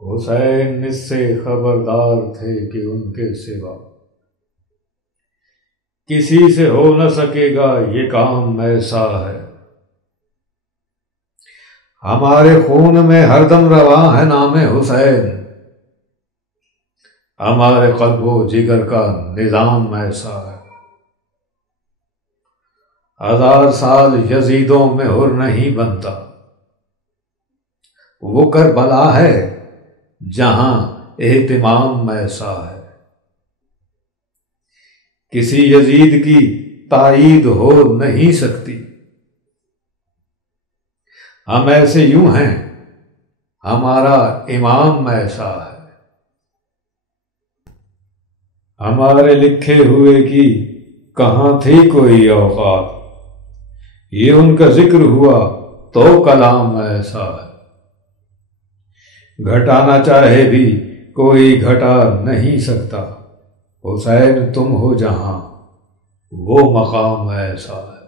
حسین اس سے خبردار تھے کہ ان کے سوا کسی سے ہو نہ سکے گا یہ کام ایسا ہے۔ ہمارے خون میں ہر دم رواں ہے نام حسین، ہمارے قلب و جگر کا نظام ایسا ہے۔ 1000 سال یزیدوں میں حر نہیں بنتا، وہ کربلا ہے جہاں اہتمام ایسا ہے۔ کسی یزید کی تائید ہو نہیں سکتی، ہم ایسے یوں ہیں ہمارا امام ایسا ہے۔ ہمارے لکھے ہوئے کی کہاں تھی کوئی اوقات، یہ ان کا ذکر ہوا تو کلام ایسا ہے۔ گھٹانا چاہے بھی کوئی گھٹا نہیں سکتا، حسین تم ہو جہاں وہ مقام ایسا ہے۔